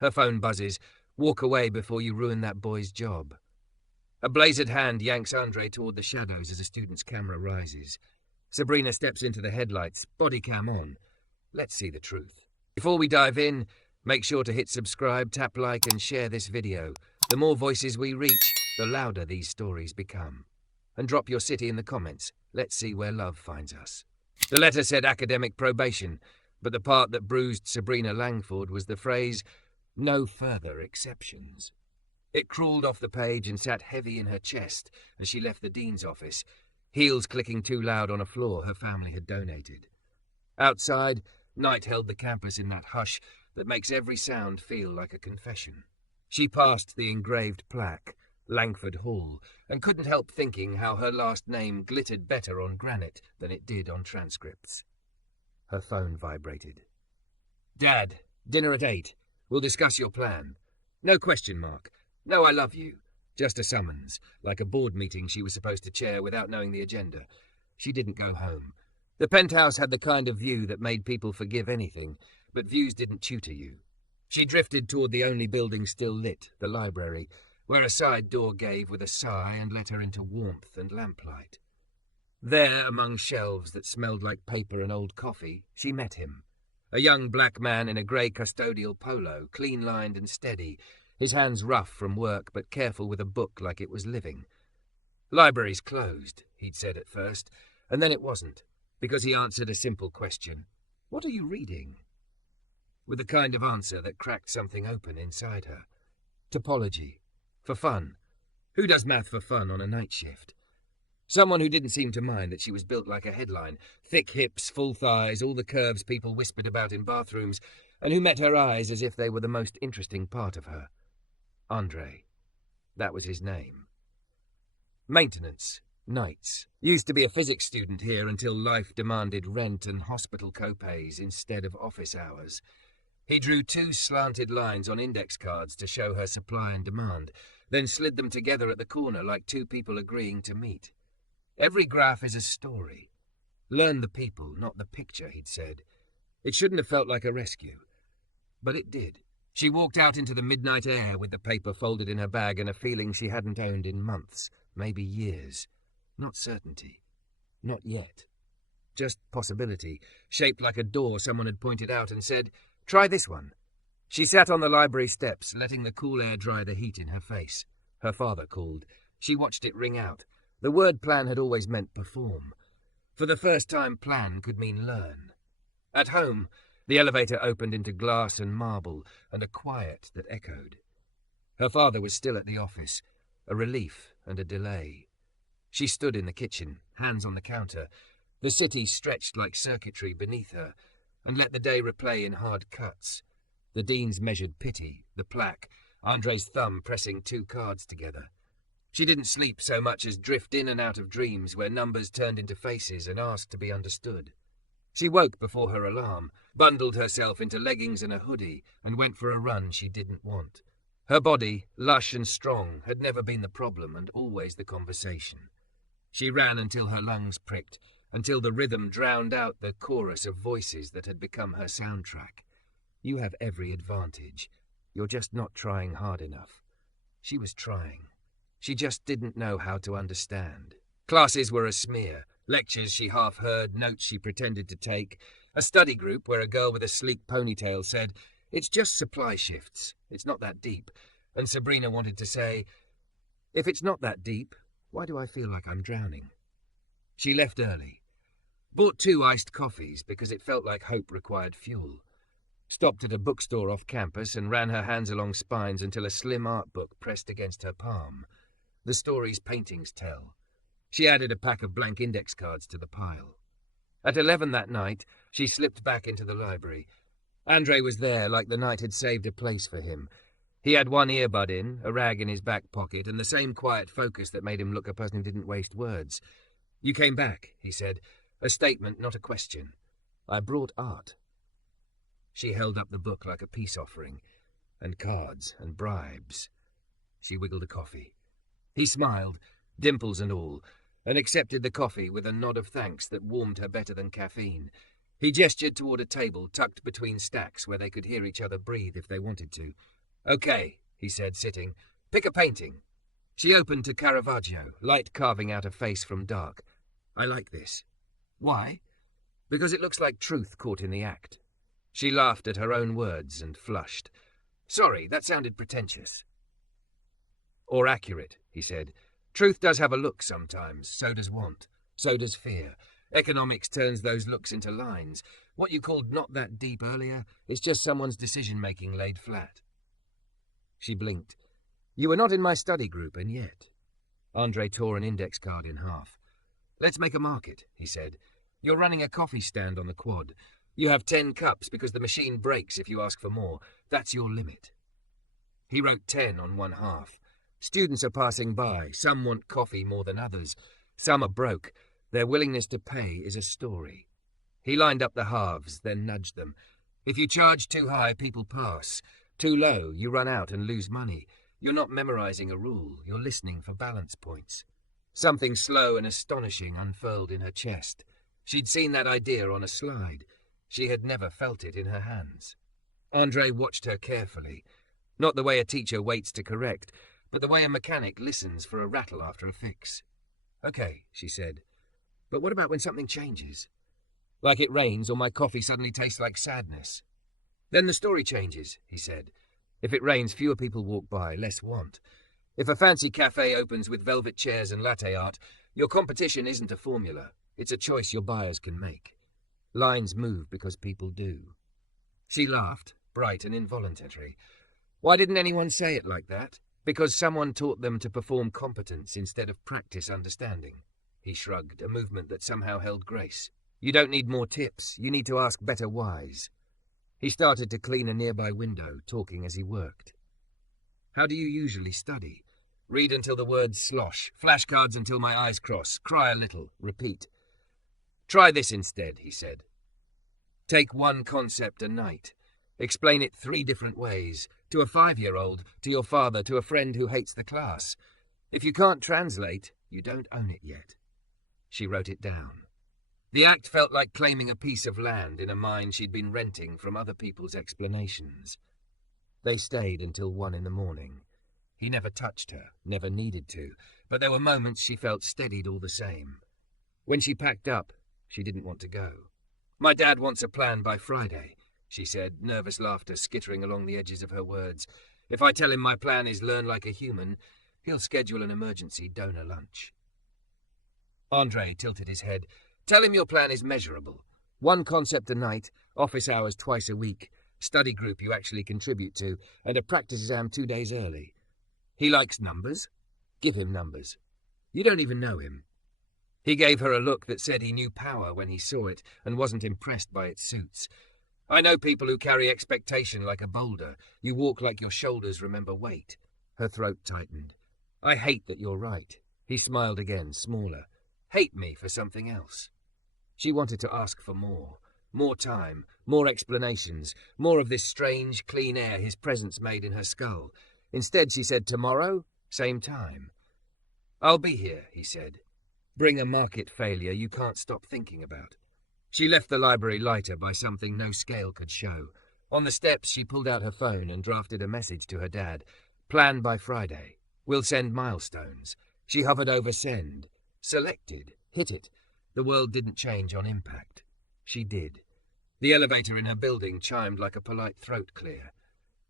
Her phone buzzes. Walk away before you ruin that boy's job. A blazered hand yanks Andre toward the shadows as a student's camera rises. Sabrina steps into the headlights, body cam on. Let's see the truth. Before we dive in, make sure to hit subscribe, tap like, and share this video. The more voices we reach, the louder these stories become. And drop your city in the comments. Let's see where love finds us. The letter said academic probation, but the part that bruised Sabrina Langford was the phrase, "No further exceptions." It crawled off the page and sat heavy in her chest as she left the dean's office, heels clicking too loud on a floor her family had donated. Outside, night held the campus in that hush that makes every sound feel like a confession. She passed the engraved plaque, Langford Hall, and couldn't help thinking how her last name glittered better on granite than it did on transcripts. Her phone vibrated. "Dad, dinner at 8. We'll discuss your plan." No question mark. No I love you. Just a summons, like a board meeting she was supposed to chair without knowing the agenda. She didn't go home. The penthouse had the kind of view that made people forgive anything, but views didn't tutor you. She drifted toward the only building still lit, the library, where a side door gave with a sigh and let her into warmth and lamplight. There, among shelves that smelled like paper and old coffee, she met him. A young black man in a grey custodial polo, clean-lined and steady, his hands rough from work but careful with a book like it was living. "Library's closed," he'd said at first, and then it wasn't, because he answered a simple question. "What are you reading?" With the kind of answer that cracked something open inside her. Topology. For fun. Who does math for fun on a night shift? Someone who didn't seem to mind that she was built like a headline, thick hips, full thighs, all the curves people whispered about in bathrooms, and who met her eyes as if they were the most interesting part of her. Andre. That was his name. Maintenance. Nights. Used to be a physics student here until life demanded rent and hospital co-pays instead of office hours. He drew 2 slanted lines on index cards to show her supply and demand, then slid them together at the corner like 2 people agreeing to meet. Every graph is a story. Learn the people, not the picture, he'd said. It shouldn't have felt like a rescue. But it did. She walked out into the midnight air with the paper folded in her bag and a feeling she hadn't owned in months, maybe years. Not certainty. Not yet. Just possibility, shaped like a door someone had pointed out and said, "Try this one." She sat on the library steps, letting the cool air dry the heat in her face. Her father called. She watched it ring out. The word plan had always meant perform. For the first time, plan could mean learn. At home, the elevator opened into glass and marble, and a quiet that echoed. Her father was still at the office, a relief and a delay. She stood in the kitchen, hands on the counter. The city stretched like circuitry beneath her, and let the day replay in hard cuts. The dean's measured pity, the plaque, Andre's thumb pressing 2 cards together. She didn't sleep so much as drift in and out of dreams where numbers turned into faces and asked to be understood. She woke before her alarm, bundled herself into leggings and a hoodie, and went for a run she didn't want. Her body, lush and strong, had never been the problem and always the conversation. She ran until her lungs pricked, until the rhythm drowned out the chorus of voices that had become her soundtrack. You have every advantage. You're just not trying hard enough. She was trying. She just didn't know how to understand. Classes were a smear. Lectures she half heard, notes she pretended to take. A study group where a girl with a sleek ponytail said, "It's just supply shifts. It's not that deep." And Sabrina wanted to say, "If it's not that deep, why do I feel like I'm drowning?" She left early. Bought 2 iced coffees because it felt like hope required fuel. Stopped at a bookstore off campus and ran her hands along spines until a slim art book pressed against her palm. The stories paintings tell. She added a pack of blank index cards to the pile. At 11 that night, she slipped back into the library. Andre was there like the night had saved a place for him. He had 1 earbud in, a rag in his back pocket, and the same quiet focus that made him look a person who didn't waste words. "You came back," he said. "A statement, not a question. I brought art." She held up the book like a peace offering, and cards and bribes. She wiggled a coffee. He smiled, dimples and all, and accepted the coffee with a nod of thanks that warmed her better than caffeine. He gestured toward a table tucked between stacks where they could hear each other breathe if they wanted to. "Okay," he said, sitting. "Pick a painting." She opened to Caravaggio, light carving out a face from dark. "I like this." "Why?" "Because it looks like truth caught in the act." She laughed at her own words and flushed. "Sorry, that sounded pretentious." "Or accurate," he said. "Truth does have a look sometimes, so does want, so does fear. Economics turns those looks into lines. What you called not that deep earlier is just someone's decision-making laid flat." She blinked. "You were not in my study group, and yet." Andre tore an index card in half. "Let's make a market," he said. "You're running a coffee stand on the quad. You have 10 cups because the machine breaks if you ask for more. That's your limit." He wrote 10 on one half. "Students are passing by. Some want coffee more than others. Some are broke. Their willingness to pay is a story." He lined up the halves, then nudged them. "If you charge too high, people pass. Too low, you run out and lose money. You're not memorizing a rule. You're listening for balance points." Something slow and astonishing unfurled in her chest. She'd seen that idea on a slide. She had never felt it in her hands. Andre watched her carefully. Not the way a teacher waits to correct, but the way a mechanic listens for a rattle after a fix. "Okay," she said. "But what about when something changes? Like it rains or my coffee suddenly tastes like sadness." "Then the story changes," he said. "If it rains, fewer people walk by, less want. If a fancy cafe opens with velvet chairs and latte art, your competition isn't a formula. It's a choice your buyers can make. Lines move because people do." She laughed, bright and involuntary. "Why didn't anyone say it like that? Because someone taught them to perform competence instead of practice understanding." He shrugged, a movement that somehow held grace. "You don't need more tips. You need to ask better whys." He started to clean a nearby window, talking as he worked. "How do you usually study?" "Read until the words slosh, flashcards until my eyes cross, cry a little, repeat." "Try this instead," he said. "Take one concept a night. Explain it 3 different ways, to a 5-year-old, to your father, to a friend who hates the class. If you can't translate, you don't own it yet." She wrote it down. The act felt like claiming a piece of land in a mind she'd been renting from other people's explanations. They stayed until 1 in the morning. He never touched her, never needed to, but there were moments she felt steadied all the same. When she packed up, she didn't want to go. "My dad wants a plan by Friday," she said, nervous laughter skittering along the edges of her words. "If I tell him my plan is learn like a human, he'll schedule an emergency donor lunch." Andre tilted his head. "Tell him your plan is measurable. 1 concept a night, office hours twice a week, study group you actually contribute to, and a practice exam 2 days early. He likes numbers. Give him numbers. You don't even know him." He gave her a look that said he knew power when he saw it and wasn't impressed by its suits. "I know people who carry expectation like a boulder. You walk like your shoulders remember weight." Her throat tightened. "I hate that you're right." He smiled again, smaller. "Hate me for something else." She wanted to ask for more. More time, more explanations, more of this strange, clean air his presence made in her skull. Instead, she said, "Tomorrow, same time." "I'll be here," he said. "Bring a market failure you can't stop thinking about." She left the library lighter by something no scale could show. On the steps, she pulled out her phone and drafted a message to her dad. "Plan by Friday. We'll send milestones." She hovered over send. Selected. Hit it. The world didn't change on impact. She did. The elevator in her building chimed like a polite throat clear.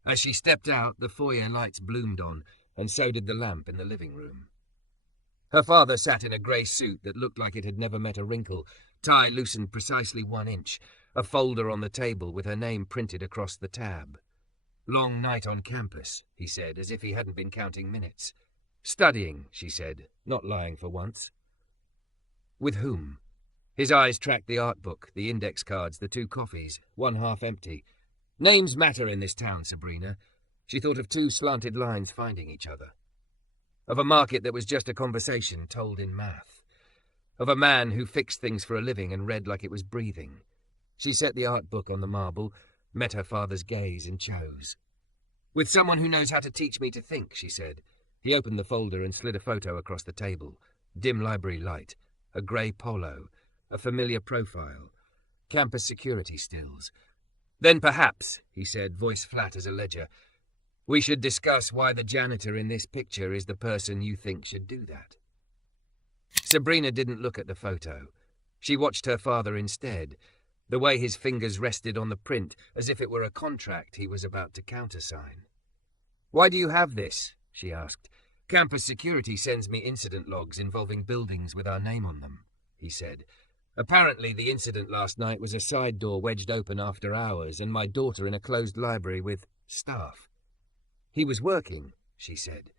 As she stepped out, the foyer lights bloomed on, and so did the lamp in the living room. Her father sat in a grey suit that looked like it had never met a wrinkle, tie loosened precisely 1 inch, a folder on the table with her name printed across the tab. "Long night on campus," he said, as if he hadn't been counting minutes. "Studying," she said, not lying for once. "With whom?" His eyes tracked the art book, the index cards, the 2 coffees, one half empty. "Names matter in this town, Sabrina." She thought of 2 slanted lines finding each other. Of a market that was just a conversation told in math. Of a man who fixed things for a living and read like it was breathing. She set the art book on the marble, met her father's gaze and chose. "With someone who knows how to teach me to think," she said. He opened the folder and slid a photo across the table. Dim library light. A grey polo. A familiar profile. Campus security stills. Then perhaps, he said, voice flat as a ledger, we should discuss why the janitor in this picture is the person you think should do that. Sabrina didn't look at the photo. She watched her father instead, the way his fingers rested on the print as if it were a contract he was about to countersign. Why do you have this? She asked. Campus security sends me incident logs involving buildings with our name on them, he said. Apparently the incident last night was a side door wedged open after hours and my daughter in a closed library with staff. He was working, she said.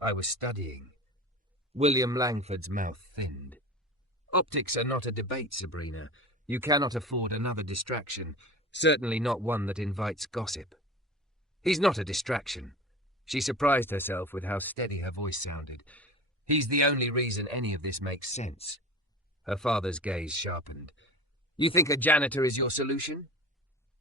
I was studying. William Langford's mouth thinned. Optics are not a debate, Sabrina. You cannot afford another distraction, certainly not one that invites gossip. He's not a distraction. She surprised herself with how steady her voice sounded. He's the only reason any of this makes sense. Her father's gaze sharpened. You think a janitor is your solution?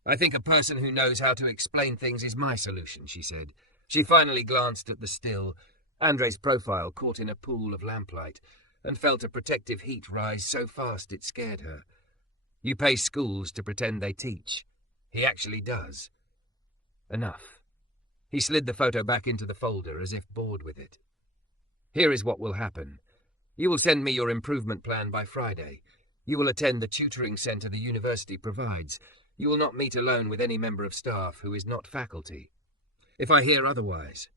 I think a person who knows how to explain things is my solution, she said. She finally glanced at the still, Andre's profile caught in a pool of lamplight, and felt a protective heat rise so fast it scared her. You pay schools to pretend they teach. He actually does. Enough. He slid the photo back into the folder as if bored with it. Here is what will happen. You will send me your improvement plan by Friday. You will attend the tutoring centre the university provides. You will not meet alone with any member of staff who is not faculty. If I hear otherwise...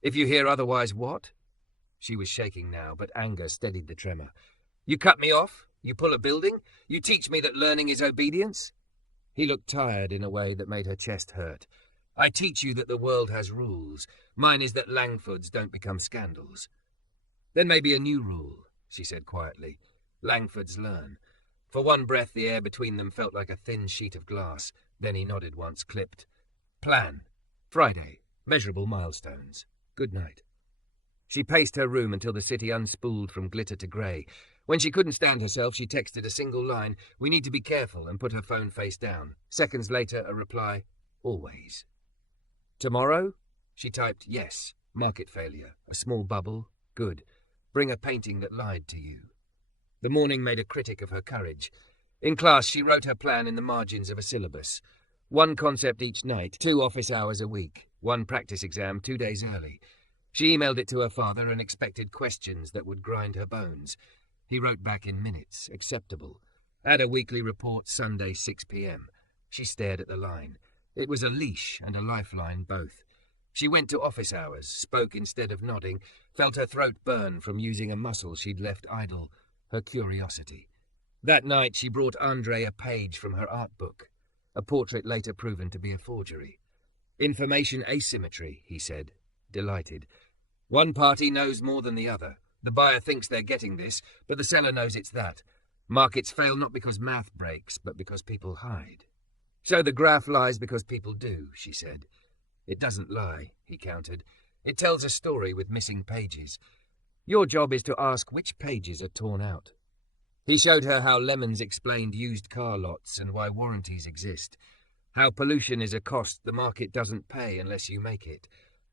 If you hear otherwise, what? She was shaking now, but anger steadied the tremor. You cut me off? You pull a building? You teach me that learning is obedience? He looked tired in a way that made her chest hurt. I teach you that the world has rules. Mine is that Langfords don't become scandals. Then maybe a new rule, she said quietly. Langfords learn. For one breath, the air between them felt like a thin sheet of glass. Then he nodded once, clipped. Plan. Friday. Measurable milestones. Good night. She paced her room until the city unspooled from glitter to grey. When she couldn't stand herself, she texted a single line, "We need to be careful," and put her phone face down. Seconds later, a reply, "Always." Tomorrow? She typed, "Yes." Market failure. A small bubble. Good. Bring a painting that lied to you. The morning made a critic of her courage. In class, she wrote her plan in the margins of a syllabus. 1 concept each night, 2 office hours a week, 1 practice exam 2 days early. She emailed it to her father and expected questions that would grind her bones. He wrote back in minutes, acceptable. Add a weekly report Sunday 6 p.m. She stared at the line. It was a leash and a lifeline both. She went to office hours, spoke instead of nodding, felt her throat burn from using a muscle she'd left idle, her curiosity. That night she brought Andre a page from her art book, a portrait later proven to be a forgery. Information asymmetry, he said, delighted. One party knows more than the other. The buyer thinks they're getting this, but the seller knows it's that. Markets fail not because math breaks, but because people hide. So the graph lies because people do, she said. It doesn't lie, he countered. It tells a story with missing pages. Your job is to ask which pages are torn out. He showed her how lemons explained used car lots and why warranties exist. How pollution is a cost the market doesn't pay unless you make it.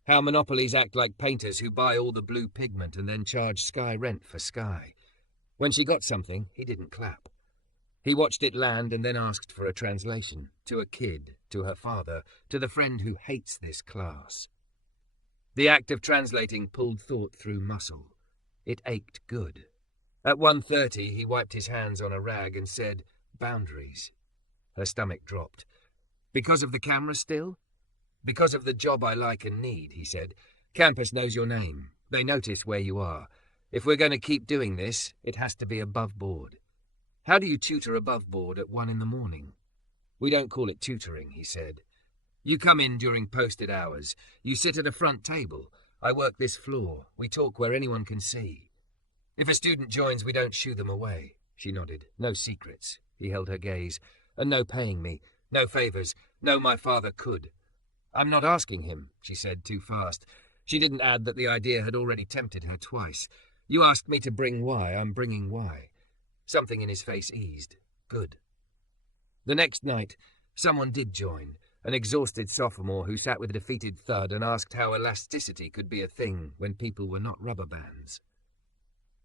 How monopolies act like painters who buy all the blue pigment and then charge sky rent for sky. When she got something, he didn't clap. He watched it land and then asked for a translation. To a kid, to her father, to the friend who hates this class. The act of translating pulled thought through muscle. It ached good. At 1:30, he wiped his hands on a rag and said, "Boundaries." Her stomach dropped. Because of the camera still? Because of the job I like and need, he said. Campus knows your name. They notice where you are. If we're going to keep doing this, it has to be above board. How do you tutor above board at 1 a.m? We don't call it tutoring, he said. You come in during posted hours. You sit at a front table. I work this floor. We talk where anyone can see. If a student joins, we don't shoo them away. She nodded. No secrets. He held her gaze. And no paying me. No favours. No, my father could. I'm not asking him, she said too fast. She didn't add that the idea had already tempted her twice. You asked me to bring Y. I'm bringing Y. Something in his face eased. Good. The next night, someone did join. An exhausted sophomore who sat with a defeated thud and asked how elasticity could be a thing when people were not rubber bands.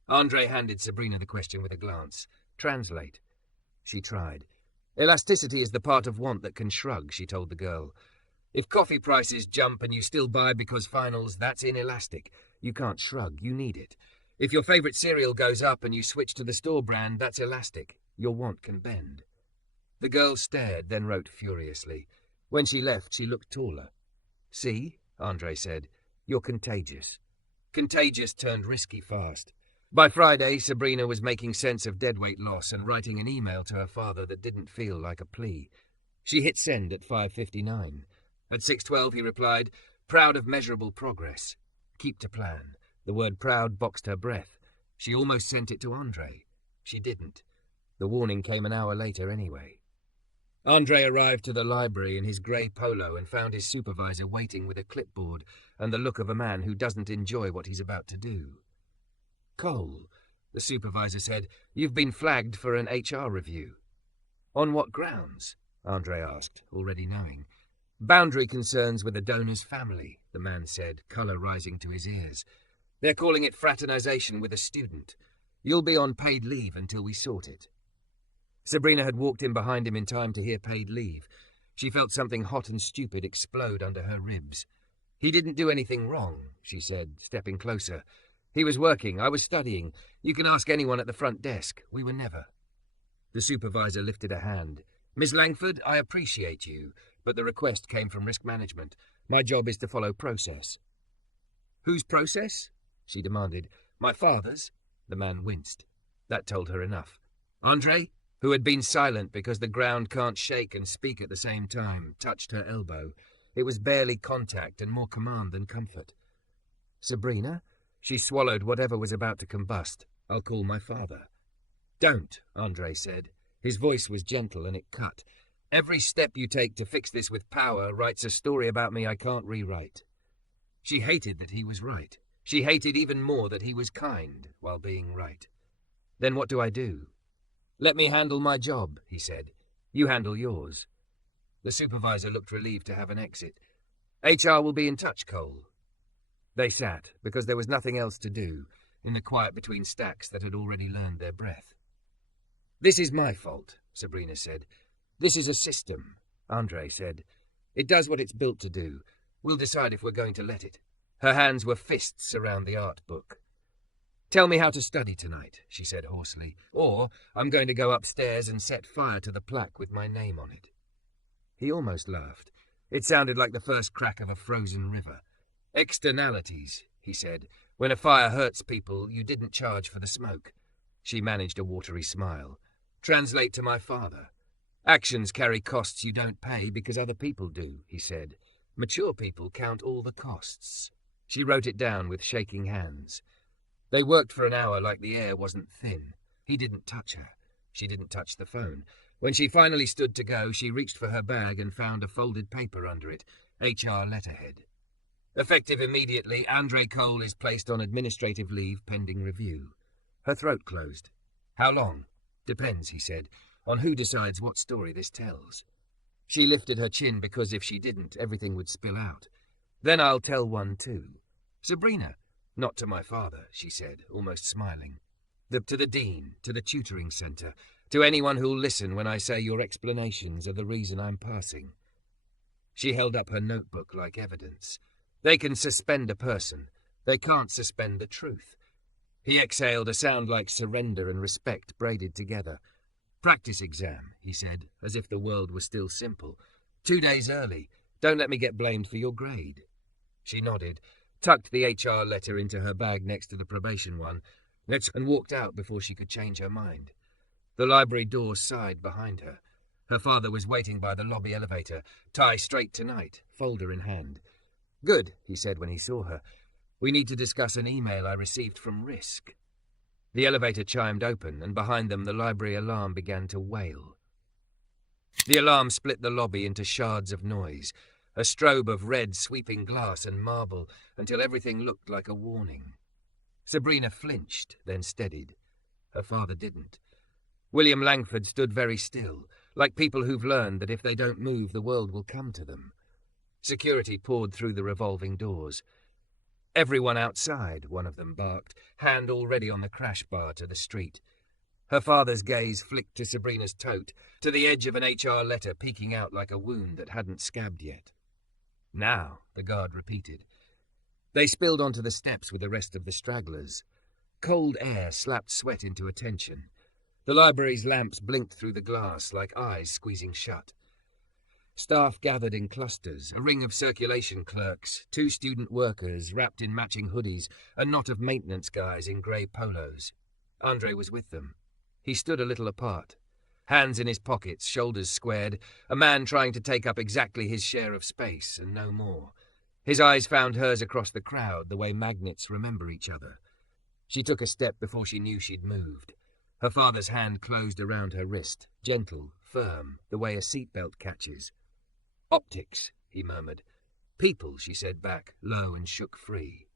Andre handed Sabrina the question with a glance. Translate. She tried. Elasticity is the part of want that can shrug, she told the girl. If coffee prices jump and you still buy because finals, that's inelastic. You can't shrug, you need it. If your favourite cereal goes up and you switch to the store brand, that's elastic. Your want can bend. The girl stared, then wrote furiously. When she left, she looked taller. See, Andre said, you're contagious. Contagious turned risky fast. By Friday, Sabrina was making sense of deadweight loss and writing an email to her father that didn't feel like a plea. She hit send at 5:59. At 6:12 he replied, proud of measurable progress. Keep to plan. The word proud boxed her breath. She almost sent it to Andre. She didn't. The warning came an hour later anyway. Andre arrived to the library in his grey polo and found his supervisor waiting with a clipboard and the look of a man who doesn't enjoy what he's about to do. Cole, the supervisor said, you've been flagged for an HR review. On what grounds? Andre asked, already knowing. Boundary concerns with a donor's family, the man said, colour rising to his ears. They're calling it fraternization with a student. You'll be on paid leave until we sort it. Sabrina had walked in behind him in time to hear paid leave. She felt something hot and stupid explode under her ribs. He didn't do anything wrong, she said, stepping closer. He was working, I was studying. You can ask anyone at the front desk. We were never. The supervisor lifted a hand. Miss Langford, I appreciate you, but the request came from risk management. My job is to follow process. Whose process? She demanded. My father's. The man winced. That told her enough. Andre, who had been silent because the ground can't shake and speak at the same time, touched her elbow. It was barely contact and more command than comfort. Sabrina? She swallowed whatever was about to combust. I'll call my father. Don't, Andre said. His voice was gentle and it cut. Every step you take to fix this with power writes a story about me I can't rewrite. She hated that he was right. She hated even more that he was kind while being right. Then what do I do? Let me handle my job, he said. You handle yours. The supervisor looked relieved to have an exit. HR will be in touch, Cole. They sat, because there was nothing else to do, in the quiet between stacks that had already learned their breath. This is my fault, Sabrina said. This is a system, Andre said. It does what it's built to do. We'll decide if we're going to let it. Her hands were fists around the art book. Tell me how to study tonight, she said hoarsely, or I'm going to go upstairs and set fire to the plaque with my name on it. He almost laughed. It sounded like the first crack of a frozen river. Externalities, he said. When a fire hurts people, you didn't charge for the smoke. She managed a watery smile. Translate to my father. Actions carry costs you don't pay because other people do, he said. Mature people count all the costs. She wrote it down with shaking hands. They worked for an hour like the air wasn't thin. He didn't touch her. She didn't touch the phone. When she finally stood to go, she reached for her bag and found a folded paper under it, HR letterhead. Effective immediately, Andre Cole is placed on administrative leave pending review. Her throat closed. How long? Depends, he said, on who decides what story this tells. She lifted her chin because if she didn't, everything would spill out. Then I'll tell one too. Sabrina. Not to my father, she said, almost smiling. To the dean, to the tutoring centre, to anyone who'll listen when I say your explanations are the reason I'm passing. She held up her notebook like evidence. They can suspend a person. They can't suspend the truth. He exhaled a sound like surrender and respect braided together. Practice exam, he said, as if the world was still simple. 2 days early. Don't let me get blamed for your grade. She nodded, tucked the HR letter into her bag next to the probation one, and walked out before she could change her mind. The library door sighed behind her. Her father was waiting by the lobby elevator, tie straight tonight, folder in hand. Good, he said when he saw her. We need to discuss an email I received from Risk. The elevator chimed open, and behind them the library alarm began to wail. The alarm split the lobby into shards of noise, a strobe of red sweeping glass and marble, until everything looked like a warning. Sabrina flinched, then steadied. Her father didn't. William Langford stood very still, like people who've learned that if they don't move, the world will come to them. Security poured through the revolving doors. Everyone outside, one of them barked, hand already on the crash bar to the street. Her father's gaze flicked to Sabrina's tote, to the edge of an HR letter peeking out like a wound that hadn't scabbed yet. Now, the guard repeated. They spilled onto the steps with the rest of the stragglers. Cold air slapped sweat into attention. The library's lamps blinked through the glass like eyes squeezing shut. Staff gathered in clusters, a ring of circulation clerks, 2 student workers wrapped in matching hoodies, a knot of maintenance guys in grey polos. Andre was with them. He stood a little apart, hands in his pockets, shoulders squared, a man trying to take up exactly his share of space and no more. His eyes found hers across the crowd, the way magnets remember each other. She took a step before she knew she'd moved. Her father's hand closed around her wrist, gentle, firm, the way a seatbelt catches. "Optics," he murmured. "People," she said back, low and shook free.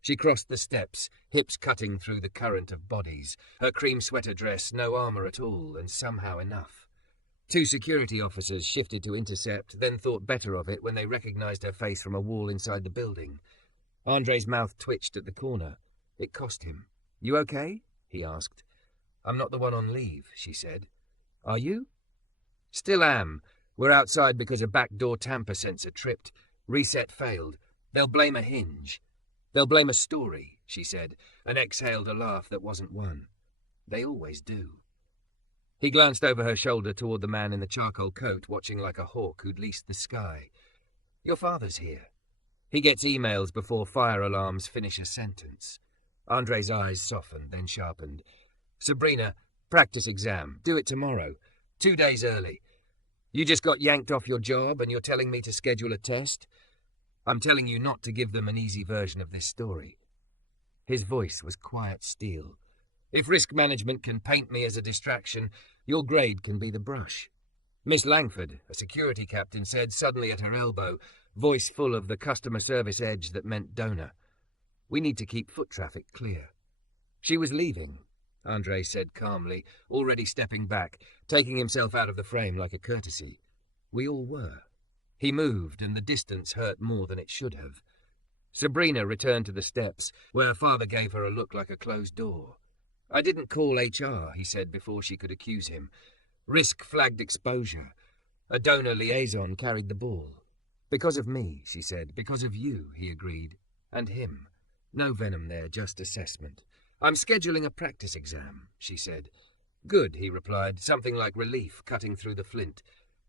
She crossed the steps, hips cutting through the current of bodies, her cream sweater dress no armour at all, and somehow enough. 2 security officers shifted to intercept, then thought better of it when they recognized her face from a wall inside the building. Andre's mouth twitched at the corner. It cost him. "You okay?" he asked. "I'm not the one on leave," she said. "Are you?" "Still am. We're outside because a backdoor tamper sensor tripped. Reset failed. They'll blame a hinge. They'll blame a story," she said, and exhaled a laugh that wasn't one. "They always do." He glanced over her shoulder toward the man in the charcoal coat, watching like a hawk who'd leased the sky. "Your father's here. He gets emails before fire alarms finish a sentence." Andre's eyes softened, then sharpened. "Sabrina, practice exam. Do it tomorrow. 2 days early. You just got yanked off your job and you're telling me to schedule a test? I'm telling you not to give them an easy version of this story." His voice was quiet steel. "If risk management can paint me as a distraction, your grade can be the brush." Miss Langford, a security captain, said suddenly at her elbow, voice full of the customer service edge that meant donor. "We need to keep foot traffic clear." She was leaving, Andre said calmly, already stepping back, taking himself out of the frame like a courtesy. We all were. He moved, and the distance hurt more than it should have. Sabrina returned to the steps, where her father gave her a look like a closed door. "I didn't call HR," he said before she could accuse him. "Risk flagged exposure. A donor liaison carried the ball." "Because of me," she said. "Because of you," he agreed. "And him. No venom there, just assessment." "I'm scheduling a practice exam," she said. "Good," he replied, something like relief cutting through the flint.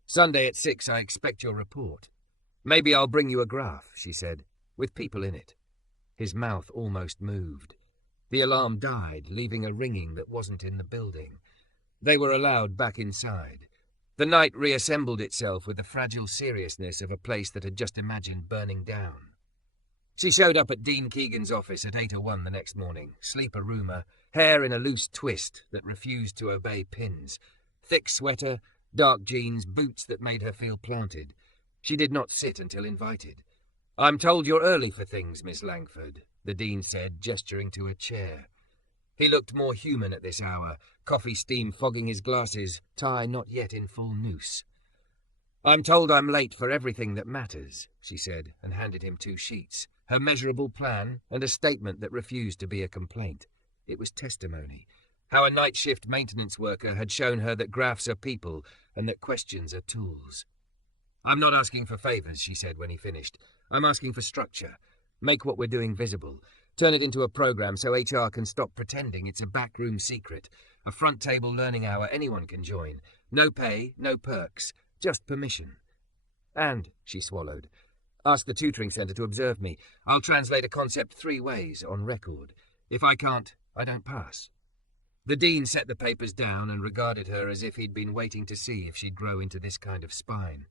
"Sunday at 6, I expect your report." "Maybe I'll bring you a graph," she said, "with people in it." His mouth almost moved. The alarm died, leaving a ringing that wasn't in the building. They were allowed back inside. The night reassembled itself with the fragile seriousness of a place that had just imagined burning down. She showed up at Dean Keegan's office at 8:01 the next morning, sleeper roomer, hair in a loose twist that refused to obey pins, thick sweater, dark jeans, boots that made her feel planted. She did not sit until invited. "I'm told you're early for things, Miss Langford," the dean said, gesturing to a chair. He looked more human at this hour, coffee steam fogging his glasses, tie not yet in full noose. "I'm told I'm late for everything that matters," she said, and handed him 2 sheets, her measurable plan and a statement that refused to be a complaint. It was testimony. How a night shift maintenance worker had shown her that graphs are people and that questions are tools. "I'm not asking for favors," she said when he finished. "I'm asking for structure. Make what we're doing visible. Turn it into a program so HR can stop pretending it's a backroom secret. A front table learning hour anyone can join. No pay, no perks, just permission. And," she swallowed, "ask the tutoring centre to observe me. I'll translate a concept 3 ways, on record. If I can't, I don't pass." The dean set the papers down and regarded her as if he'd been waiting to see if she'd grow into this kind of spine.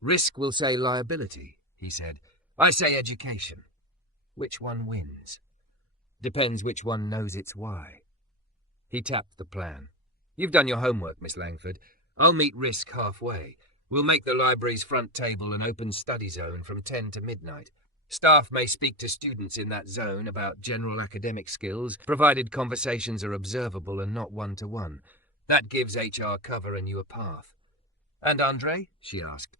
"Risk will say liability," he said. "I say education. Which one wins? Depends which one knows its why." He tapped the plan. "You've done your homework, Miss Langford. I'll meet Risk halfway. We'll make the library's front table an open study zone from 10 to midnight. Staff may speak to students in that zone about general academic skills, provided conversations are observable and not one-to-one. That gives HR cover and you a path." "And Andre?" she asked.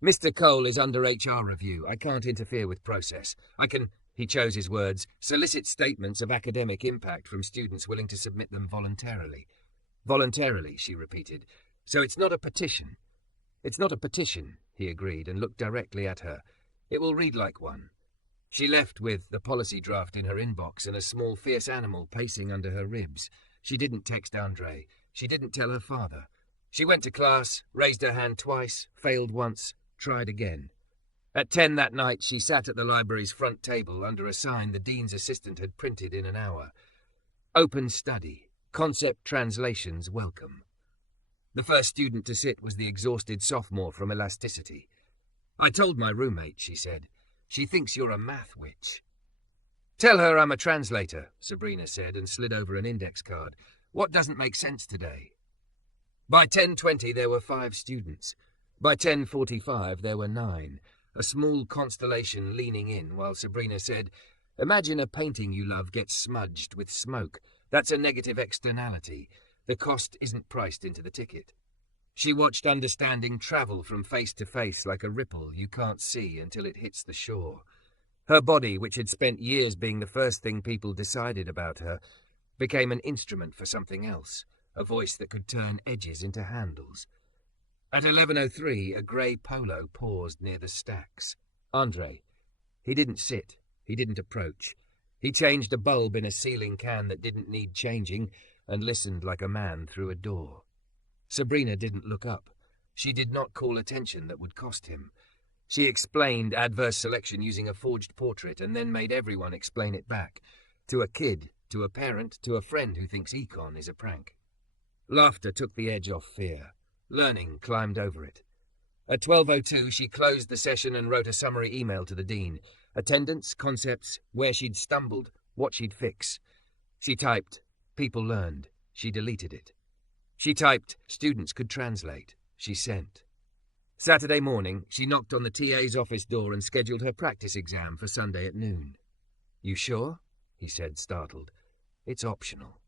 "Mr. Cole is under HR review. I can't interfere with process. I can..." He chose his words, solicit statements of academic impact from students willing to submit them voluntarily. Voluntarily, she repeated. So it's not a petition. It's not a petition, he agreed and looked directly at her. It will read like one. She left with the policy draft in her inbox and a small fierce animal pacing under her ribs. She didn't text Andre. She didn't tell her father. She went to class, raised her hand twice, failed once, tried again. At 10 that night, she sat at the library's front table under a sign the dean's assistant had printed in an hour. Open study. Concept translations welcome. The first student to sit was the exhausted sophomore from Elasticity. I told my roommate, she said. She thinks you're a math witch. Tell her I'm a translator, Sabrina said and slid over an index card. What doesn't make sense today? By 10:20 there were 5 students. By 10:45 there were 9. A small constellation leaning in while Sabrina said, imagine a painting you love gets smudged with smoke. That's a negative externality. The cost isn't priced into the ticket. She watched understanding travel from face to face like a ripple you can't see until it hits the shore. Her body, which had spent years being the first thing people decided about her, became an instrument for something else, a voice that could turn edges into handles. At 11:03, a grey Polo paused near the stacks. Andre. He didn't sit. He didn't approach. He changed a bulb in a ceiling can that didn't need changing and listened like a man through a door. Sabrina didn't look up. She did not call attention that would cost him. She explained adverse selection using a forged portrait and then made everyone explain it back. To a kid, to a parent, to a friend who thinks econ is a prank. Laughter took the edge off fear. Learning climbed over it. At 12:02, she closed the session and wrote a summary email to the dean. Attendance, concepts, where she'd stumbled, what she'd fix. She typed, people learned. She deleted it. She typed, students could translate. She sent. Saturday morning, she knocked on the TA's office door and scheduled her practice exam for Sunday at noon. You sure? He said, startled. It's optional.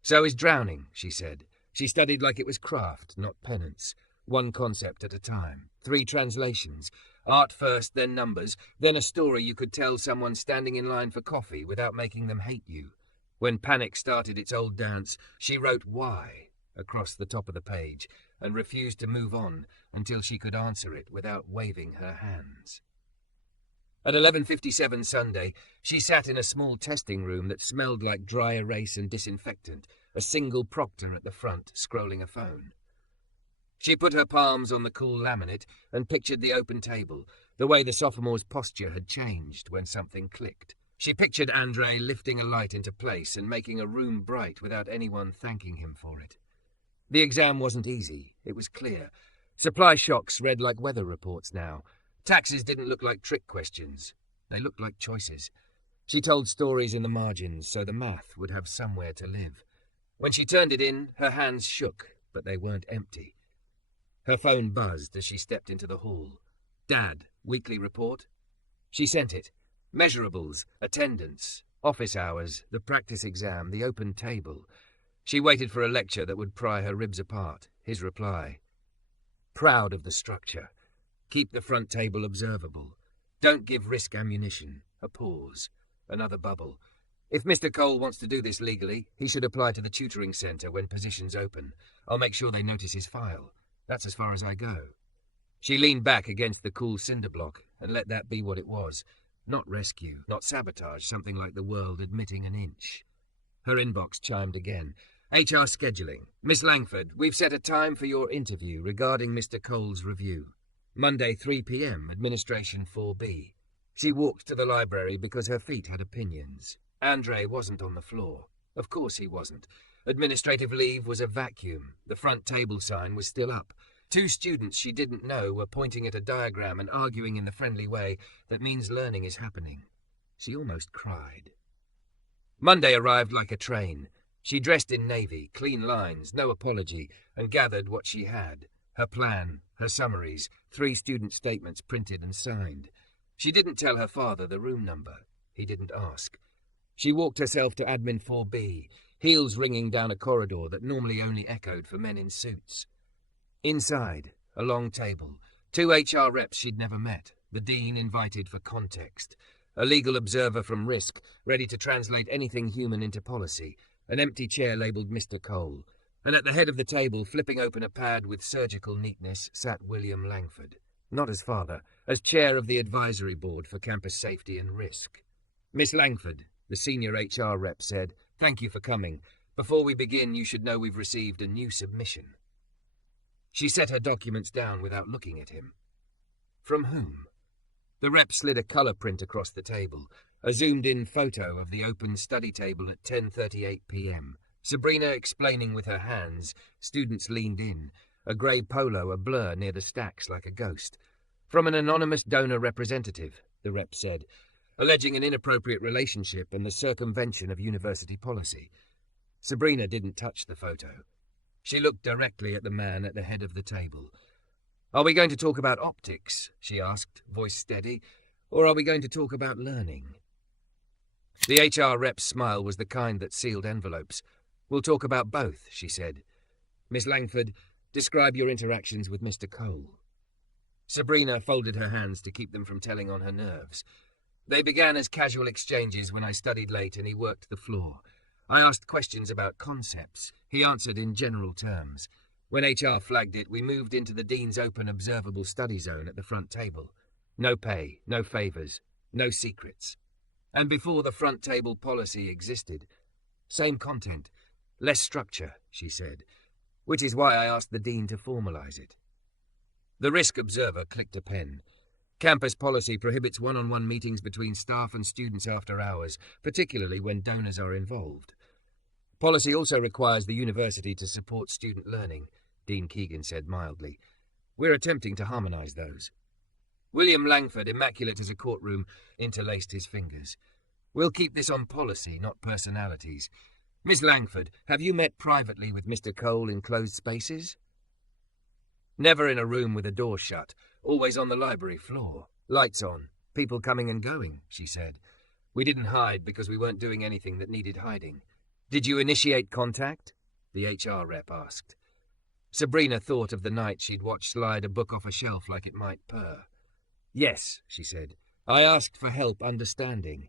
So is drowning, she said. She studied like it was craft, not penance. 1 concept at a time. 3 translations. Art first, then numbers, then a story you could tell someone standing in line for coffee without making them hate you. When panic started its old dance, she wrote why across the top of the page and refused to move on until she could answer it without waving her hands. At 11:57 Sunday, she sat in a small testing room that smelled like dry erase and disinfectant, a single proctor at the front scrolling a phone. She put her palms on the cool laminate and pictured the open table, the way the sophomore's posture had changed when something clicked. She pictured Andre lifting a light into place and making a room bright without anyone thanking him for it. The exam wasn't easy, it was clear. Supply shocks read like weather reports now. Taxes didn't look like trick questions. They looked like choices. She told stories in the margins so the math would have somewhere to live. When she turned it in, her hands shook, but they weren't empty. Her phone buzzed as she stepped into the hall. Dad, weekly report? She sent it. Measurables, attendance, office hours, the practice exam, the open table. She waited for a lecture that would pry her ribs apart. His reply. Proud of the structure. Keep the front table observable. Don't give risk ammunition. A pause. Another bubble. If Mr. Cole wants to do this legally, he should apply to the tutoring centre when positions open. I'll make sure they notice his file. That's as far as I go. She leaned back against the cool cinder block and let that be what it was. Not rescue, not sabotage, something like the world admitting an inch. Her inbox chimed again. HR scheduling. Miss Langford, we've set a time for your interview regarding Mr. Cole's review. Monday, 3 p.m, administration 4B. She walked to the library because her feet had opinions. Andre wasn't on the floor. Of course he wasn't. Administrative leave was a vacuum. The front table sign was still up. 2 students she didn't know were pointing at a diagram and arguing in the friendly way that means learning is happening. She almost cried. Monday arrived like a train. She dressed in navy, clean lines, no apology, and gathered what she had. Her plan, her summaries, 3 student statements printed and signed. She didn't tell her father the room number. He didn't ask. She walked herself to Admin 4B, heels ringing down a corridor that normally only echoed for men in suits. Inside, a long table, 2 HR reps she'd never met, the dean invited for context. a legal observer from Risk, ready to translate anything human into policy, an empty chair labelled Mr. Cole, and at the head of the table, flipping open a pad with surgical neatness, sat William Langford, not as father, as chair of the advisory board for campus safety and Risk. Miss Langford, the senior HR rep, said, "Thank you for coming. Before we begin, you should know we've received a new submission." She set her documents down without looking at him. From whom? The rep slid a colour print across the table, a zoomed-in photo of the open study table at 10:38 p.m. Sabrina explaining with her hands, students leaned in, a grey polo a blur near the stacks like a ghost. From an anonymous donor representative, the rep said, alleging an inappropriate relationship and the circumvention of university policy. Sabrina didn't touch the photo. She looked directly at the man at the head of the table. "Are we going to talk about optics?" she asked, voice steady, "or are we going to talk about learning?" The HR rep's smile was the kind that sealed envelopes. "We'll talk about both," she said. "Miss Langford, describe your interactions with Mr. Cole." Sabrina folded her hands to keep them from telling on her nerves. "They began as casual exchanges when I studied late and he worked the floor. I asked questions about concepts. He answered in general terms. When HR flagged it, we moved into the Dean's open observable study zone at the front table. No pay, no favours, no secrets. And before the front table policy existed, same content, less structure," she said, "which is why I asked the Dean to formalise it." The Risk observer clicked a pen. Campus policy prohibits one-on-one meetings between staff and students after hours, particularly when donors are involved. Policy also requires the university to support student learning, Dean Keegan said mildly. "We're attempting to harmonise those." William Langford, immaculate as a courtroom, interlaced his fingers. "We'll keep this on policy, not personalities. Miss Langford, have you met privately with Mr. Cole in closed spaces?" "Never in a room with a door shut, always on the library floor. Lights on, people coming and going," she said. "We didn't hide because we weren't doing anything that needed hiding." "Did you initiate contact?" the HR rep asked. Sabrina thought of the night she'd watched slide a book off a shelf like it might purr. "Yes," she said. "I asked for help understanding,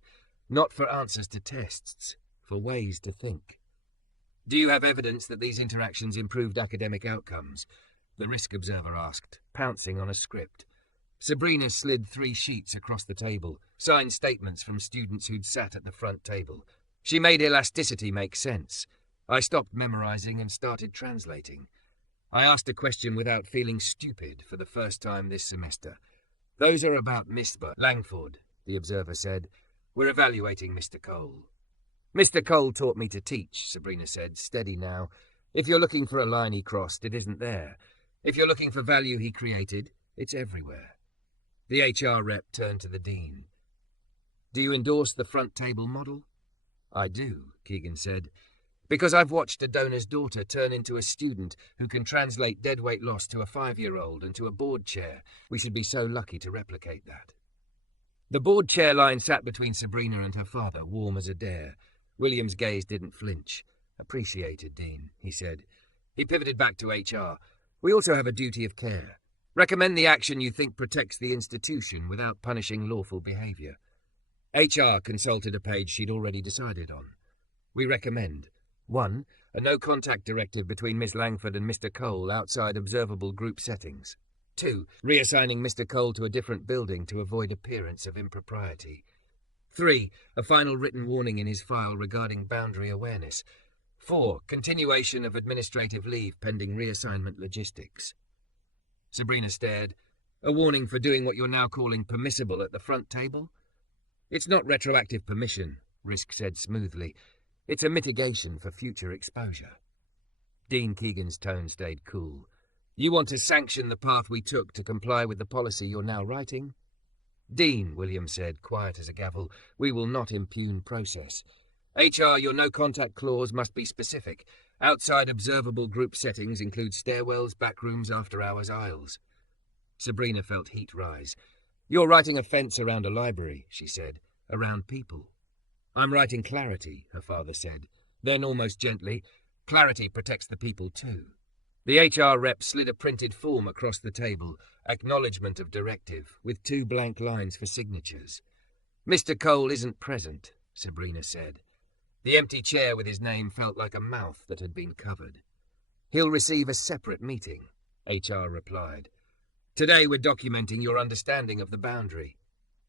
not for answers to tests, for ways to think." "Do you have evidence that these interactions improved academic outcomes?" the Risk observer asked, pouncing on a script. Sabrina slid 3 sheets across the table, signed statements from students who'd sat at the front table. She made elasticity make sense. I stopped memorizing and started translating. I asked a question without feeling stupid for the first time this semester. "Those are about Miss Langford," the observer said. "We're evaluating Mr. Cole." "Mr. Cole taught me to teach," Sabrina said, steady now. "If you're looking for a line he crossed, it isn't there. If you're looking for value he created, it's everywhere." The HR rep turned to the Dean. "Do you endorse the front table model?" "I do," Keegan said, "because I've watched a donor's daughter turn into a student who can translate deadweight loss to a 5-year-old and to a board chair. We should be so lucky to replicate that." The board chair line sat between Sabrina and her father, warm as a dare. William's gaze didn't flinch. "Appreciated, Dean," he said. He pivoted back to HR. "We also have a duty of care. Recommend the action you think protects the institution without punishing lawful behaviour." HR consulted a page she'd already decided on. "We recommend 1. A no-contact directive between Miss Langford and Mr. Cole outside observable group settings. 2. Reassigning Mr. Cole to a different building to avoid appearance of impropriety. 3. A final written warning in his file regarding boundary awareness. 4. Continuation of administrative leave pending reassignment logistics." Sabrina stared. "A warning for doing what you're now calling permissible at the front table?" "It's not retroactive permission," Risk said smoothly. "It's a mitigation for future exposure." Dean Keegan's tone stayed cool. "You want to sanction the path we took to comply with the policy you're now writing?" "Dean," William said, quiet as a gavel, "we will not impugn process. HR, your no-contact clause must be specific. Outside observable group settings include stairwells, backrooms, after-hours aisles." Sabrina felt heat rise. "You're writing a fence around a library," she said. "Around people." "I'm writing clarity," her father said. Then, almost gently, "Clarity protects the people too." The HR rep slid a printed form across the table, acknowledgement of directive, with 2 blank lines for signatures. Mr. Cole isn't present, Sabrina said. The empty chair with his name felt like a mouth that had been covered. He'll receive a separate meeting, HR replied. Today we're documenting your understanding of the boundary.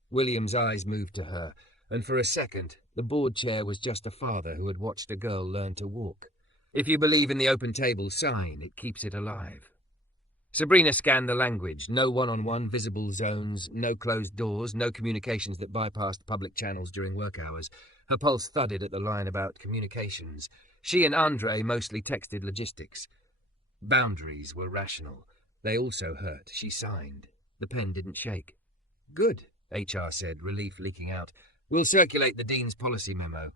William's eyes moved to her, and for a second, the board chair was just a father who had watched a girl learn to walk. If you believe in the open table sign, it keeps it alive. Sabrina scanned the language. No one-on-one visible zones, no closed doors, no communications that bypassed public channels during work hours. Her pulse thudded at the line about communications. She and Andre mostly texted logistics. Boundaries were rational. They also hurt. She signed. The pen didn't shake. Good, HR said, relief leaking out. We'll circulate the Dean's policy memo.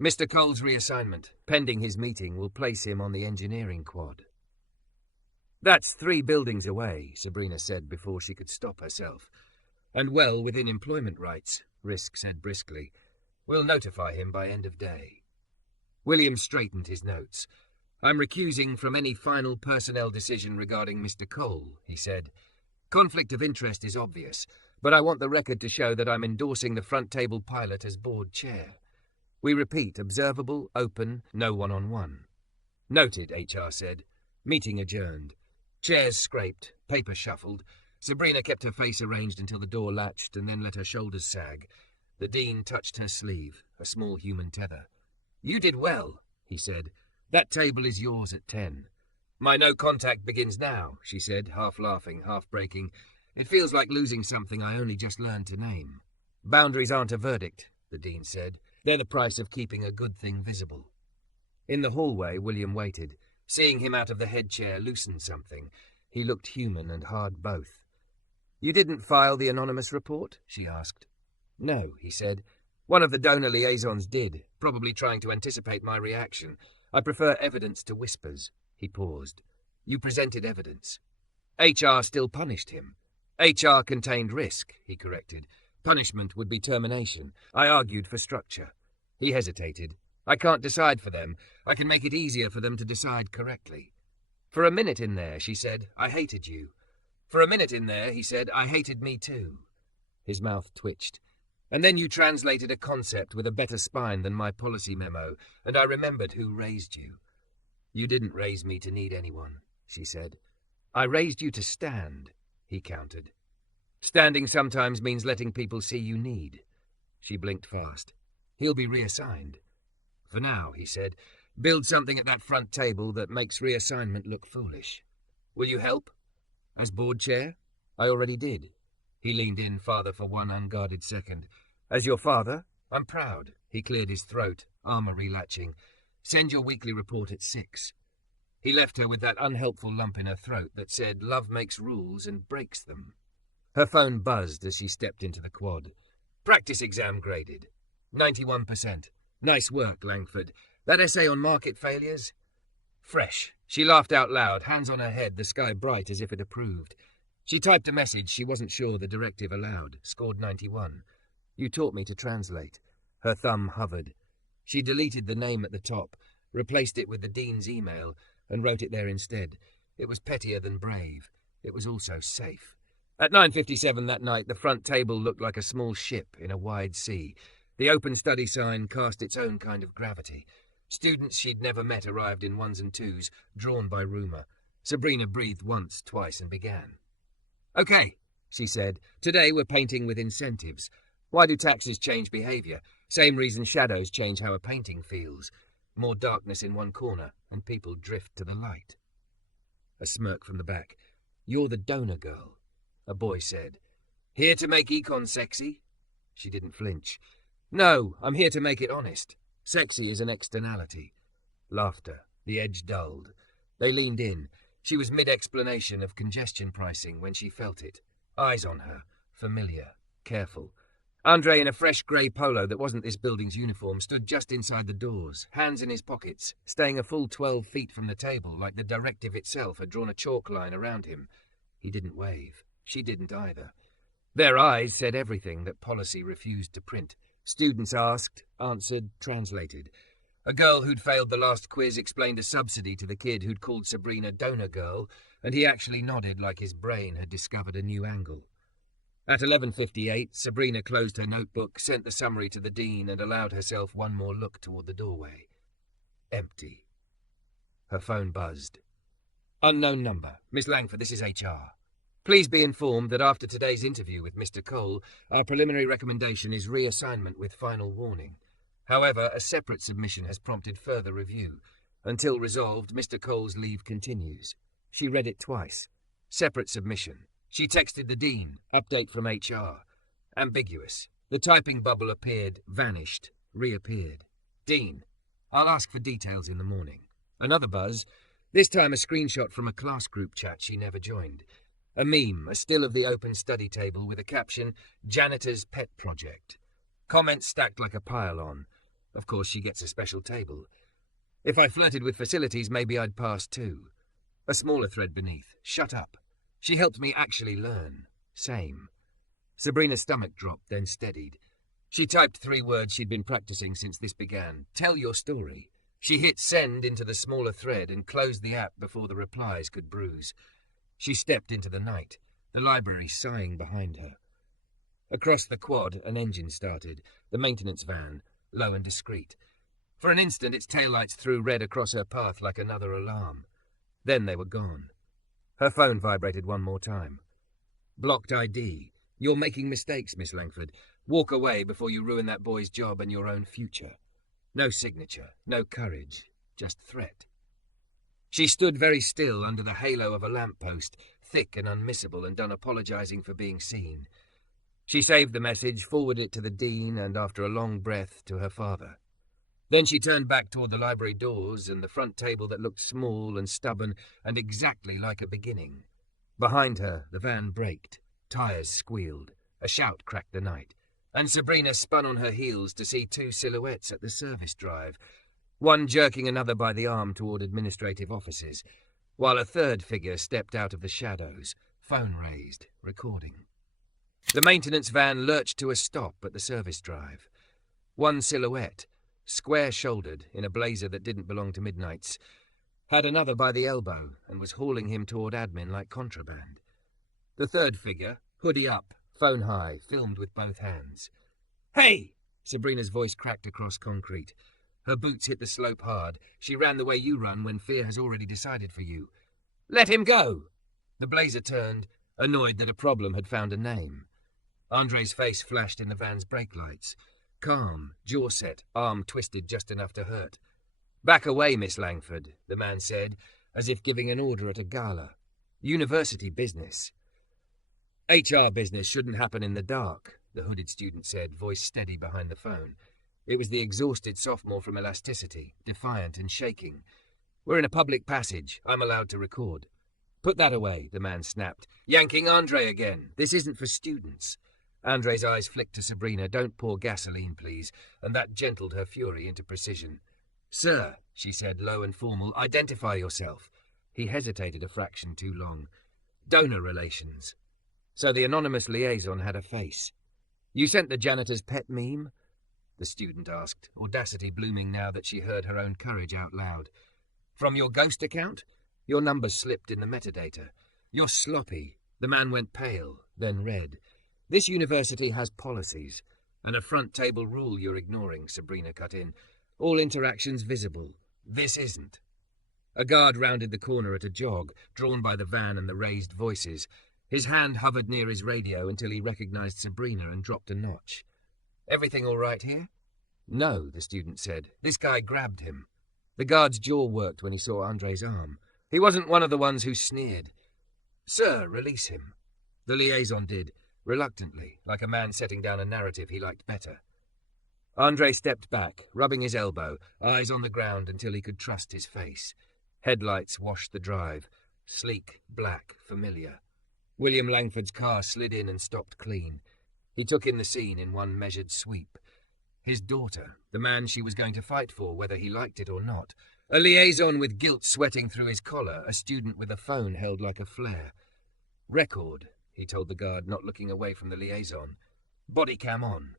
Mr. Cole's reassignment, pending his meeting, will place him on the engineering quad. That's 3 buildings away, Sabrina said before she could stop herself. And well within employment rights, Risk said briskly. We'll notify him by end of day. William straightened his notes. I'm recusing from any final personnel decision regarding Mr. Cole, he said. Conflict of interest is obvious, but I want the record to show that I'm endorsing the front table pilot as board chair. We repeat, observable, open, no one-on-one. Noted, HR said. Meeting adjourned. Chairs scraped, paper shuffled. Sabrina kept her face arranged until the door latched and then let her shoulders sag. The Dean touched her sleeve, a small human tether. You did well, he said. That table is yours at 10. My no contact begins now, she said, half laughing, half breaking. It feels like losing something I only just learned to name. Boundaries aren't a verdict, the Dean said. They're the price of keeping a good thing visible. In the hallway, William waited. Seeing him out of the head chair loosened something. He looked human and hard both. You didn't file the anonymous report? She asked. No, he said. One of the donor liaisons did, probably trying to anticipate my reaction. I prefer evidence to whispers. He paused. You presented evidence. HR still punished him. HR contained risk, he corrected. Punishment would be termination. I argued for structure. He hesitated. I can't decide for them. I can make it easier for them to decide correctly. For a minute in there, she said, I hated you. For a minute in there, he said, I hated me too. His mouth twitched. And then you translated a concept with a better spine than my policy memo, and I remembered who raised you. You didn't raise me to need anyone, she said. I raised you to stand, he countered. Standing sometimes means letting people see you need. She blinked fast. He'll be reassigned. For now, he said, build something at that front table that makes reassignment look foolish. Will you help? As board chair? I already did. He leaned in farther for one unguarded second. As your father? I'm proud. He cleared his throat, armor relatching. Send your weekly report at 6. He left her with that unhelpful lump in her throat that said love makes rules and breaks them. Her phone buzzed as she stepped into the quad. Practice exam graded. 91%. Nice work, Langford. That essay on market failures? Fresh. She laughed out loud, hands on her head, the sky bright as if it approved. She typed a message she wasn't sure the directive allowed, scored 91. You taught me to translate. Her thumb hovered. She deleted the name at the top, replaced it with the Dean's email, and wrote it there instead. It was pettier than brave. It was also safe. At 9:57 that night, the front table looked like a small ship in a wide sea. The open study sign cast its own kind of gravity. Students she'd never met arrived in ones and twos, drawn by rumour. Sabrina breathed once, twice, and began. Okay, she said. Today we're painting with incentives. Why do taxes change behaviour? Same reason shadows change how a painting feels. More darkness in one corner, and people drift to the light. A smirk from the back. You're the donor girl, a boy said. Here to make econ sexy? She didn't flinch. No, I'm here to make it honest. Sexy is an externality. Laughter. The edge dulled. They leaned in. She was mid-explanation of congestion pricing when she felt it. Eyes on her. Familiar. Careful. Andre, in a fresh grey polo that wasn't this building's uniform, stood just inside the doors, hands in his pockets, staying a full 12 feet from the table, like the directive itself had drawn a chalk line around him. He didn't wave. She didn't either. Their eyes said everything that policy refused to print. Students asked, answered, translated. A girl who'd failed the last quiz explained a subsidy to the kid who'd called Sabrina donor girl, and he actually nodded like his brain had discovered a new angle. At 11:58, Sabrina closed her notebook, sent the summary to the dean, and allowed herself one more look toward the doorway. Empty. Her phone buzzed. Unknown number. Miss Langford, this is HR. Please be informed that after today's interview with Mr. Cole, our preliminary recommendation is reassignment with final warning. However, a separate submission has prompted further review. Until resolved, Mr. Cole's leave continues. She read it twice. Separate submission. She texted the dean. Update from HR. Ambiguous. The typing bubble appeared, vanished, reappeared. Dean. I'll ask for details in the morning. Another buzz. This time a screenshot from a class group chat she never joined. A meme, a still of the open study table with a caption, Janitor's Pet Project. Comments stacked like a pile-on. Of course, she gets a special table. If I flirted with facilities, maybe I'd pass too. A smaller thread beneath. Shut up. She helped me actually learn. Same. Sabrina's stomach dropped, then steadied. She typed 3 words she'd been practicing since this began. Tell your story. She hit send into the smaller thread and closed the app before the replies could bruise. She stepped into the night, the library sighing behind her. Across the quad, an engine started, the maintenance van, low and discreet. For an instant, its taillights threw red across her path like another alarm. Then they were gone. Her phone vibrated one more time. Blocked ID. You're making mistakes, Miss Langford. Walk away before you ruin that boy's job and your own future. No signature, no courage, just threat. She stood very still under the halo of a lamppost, thick and unmissable, and done apologizing for being seen. She saved the message, forwarded it to the dean, and after a long breath, to her father. Then she turned back toward the library doors and the front table that looked small and stubborn and exactly like a beginning. Behind her, the van braked. Tires squealed. A shout cracked the night. And Sabrina spun on her heels to see 2 silhouettes at the service drive, one jerking another by the arm toward administrative offices, while a third figure stepped out of the shadows, phone raised, recording. The maintenance van lurched to a stop at the service drive. One silhouette, square-shouldered, in a blazer that didn't belong to Midnight's, had another by the elbow and was hauling him toward admin like contraband. The third figure, hoodie up, phone high, filmed with both hands. "Hey!" Sabrina's voice cracked across concrete. Her boots hit the slope hard. She ran the way you run when fear has already decided for you. "Let him go!" The blazer turned, annoyed that a problem had found a name. Andre's face flashed in the van's brake lights. Calm, jaw set, arm twisted just enough to hurt. "Back away, Miss Langford," the man said, as if giving an order at a gala. "University business." "HR business shouldn't happen in the dark," the hooded student said, voice steady behind the phone. It was the exhausted sophomore from Elasticity, defiant and shaking. "We're in a public passage. I'm allowed to record." "Put that away," the man snapped. "Yanking Andre again. This isn't for students." Andre's eyes flicked to Sabrina. "Don't pour gasoline, please," and that gentled her fury into precision. "Sir," she said, low and formal, "identify yourself." He hesitated a fraction too long. "Donor relations." So the anonymous liaison had a face. "You sent the janitor's pet meme?" the student asked, audacity blooming now that she heard her own courage out loud. "From your ghost account?" Your number slipped in the metadata. "You're sloppy." The man went pale, then red. "This university has policies, and a front-table rule you're ignoring," Sabrina cut in. "All interactions visible. This isn't." A guard rounded the corner at a jog, drawn by the van and the raised voices. His hand hovered near his radio until he recognized Sabrina and dropped a notch. "Everything all right here?" "No," the student said. "This guy grabbed him." The guard's jaw worked when he saw Andre's arm. He wasn't one of the ones who sneered. "Sir, release him." The liaison did, reluctantly, like a man setting down a narrative he liked better. Andre stepped back, rubbing his elbow, eyes on the ground until he could trust his face. Headlights washed the drive, sleek, black, familiar. William Langford's car slid in and stopped clean. He took in the scene in one measured sweep. His daughter, the man she was going to fight for, whether he liked it or not. A liaison with guilt sweating through his collar, a student with a phone held like a flare. "Record," he told the guard, not looking away from the liaison. "Body cam on."